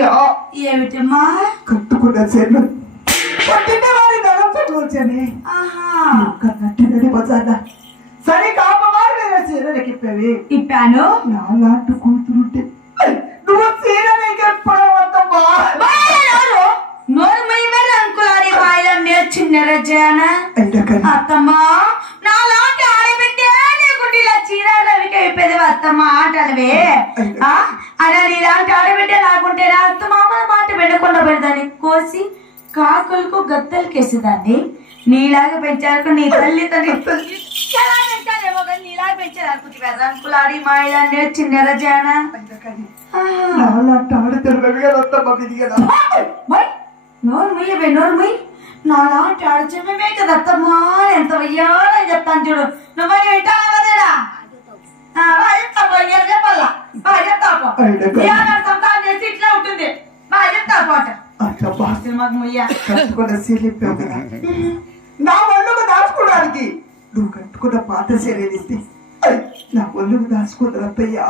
అత్తయ్య ఏమిటమ్మా? కట్టుకున్న చెల్లు పట్టిన వారి నడపని కట్టినది బజార్ల సరే కాపవారు నేను చీరలకి ఇప్పేవి ఇప్పాను. నాలాంటి కూతురుంటే నువ్వు చీరలకి ఎప్పుడవద్దమ్మా. నోరు మేమేరు అంకులాడి మాయలా నేర్చున్నారా జాన? అత్తమ్మా నాలాంటి ఆడబిడ్డే నీకుంటే ఇలా చీరలకి అయిపోయేది అత్తమ్మ ఆటలవే. అలా నీలాంటి ఆడబిడ్డ లాగుంటే నా అత్తమామ మాట వినకుండా పెడదాన్ని కోసి కాకులకు గత్తలకేసేదాన్ని. నీలాగా పెంచారు నీ తల్లి తండ్రి పెంచాలేమో కానీ నీలాగా పెంచారు అనుకుంటున్నారు అంకులాడి మాయలా నేర్చున్నారా జాన? నోరు ముయ్యవే నోరు ముయ్యి. నాలాంటి ఆడచమే కదా అత్తమ్మా ఎంత వయ్యాలని చెప్తాను చూడు. నువ్వు వింటావా కదేడా? చెప్పాలా సంతానం చేసి ఇట్లా ఉంటుంది బాగా చెప్తా పాట నా ఒళ్ళుకు దాచుకోవడానికి నువ్వు కట్టుకున్న పాత శరీరిస్తే నా ఒళ్ళుకు దాచుకున్న అత్తయ్యా.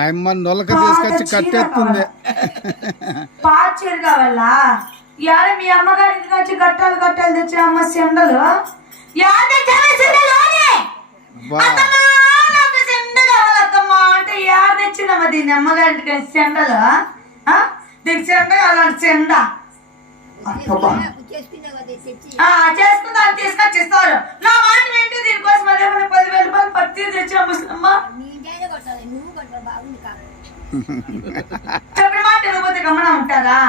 ఆయమ్మ నొలక తీసుకొచ్చి కట్టేస్తుంది. పాత చీర కావాలా? యాడ మీ అమ్మగారి ఇంటికి వచ్చి గట్టాలు తెచ్చిన అమ్మ సెండలు అంటే యాడ తెచ్చిందమ్మ దీన్ని అమ్మగారింటికి సెండలు దీనికి సెండ అలాంటి సెండ చేసుకుందా అని తీసుకొచ్చి ఇస్తారు. నా మాట ఏంటి దీనికోసం అదేమన్నా 10,000 రూపాయలు పత్తి తెచ్చిన ముసలమ్మ చెప్పిన మాట ఇవ్వకపోతే గమనం ఉంటారా?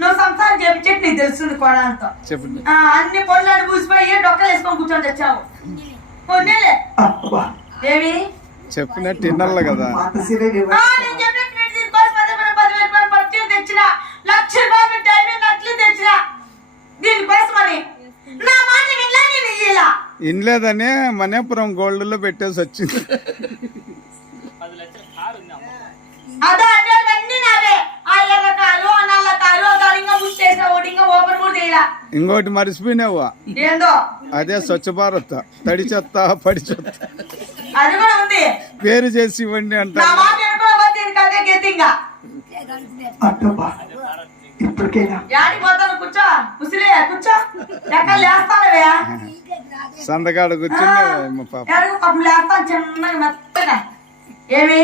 నువ్వు సంసారం చేపించేది నీకు తెలుస్తుంది కోడలతో. అన్ని పొలాన్ని పూసిపోయి డొక్కలు వేసుకొని కూర్చొని తెచ్చావు. ఏమి చెప్పినట్టు వినాలి కదా. నేను చెప్పినట్టు దీనికోసం అదేమన్నా 10,000 రూపాయలు పత్తి తెచ్చిన 1,00,000 రూపాయలు డైమండ్ నట్లు తెచ్చిన దీనికోసం అని నా మాట వినలా నేను ఇయ్యలా. ఇన్లేదని మనేపురం గోల్డ్ లో పెట్టేసి వచ్చింది. అదే అన్నీ నావే. ఆ ఎర్రకాలు ఆ నల్లకాలు ఇంకా ముట్టేసిన ఒకటి ఇంకా ఓపెన్ కూడా చేయలా. ఇంకోటి మర్చిపోయినావు ఏందో అదే స్వచ్ఛ భారత్ తడి చెత్త పడి చెత్త అది కూడా ఉంది. పేరు చేసి ఇవ్వండి అంట. నా మాట వినకపోతే అదే గెత్తింగా ఇప్పటికైనా యాడికి పోతాను కూర్చో ముసిలే కూర్చో ఎక్కడ లేస్తానవే సందగాడు కూర్చుని పాపం లేస్తాను చిన్నగా మెత్తగా. ఏమి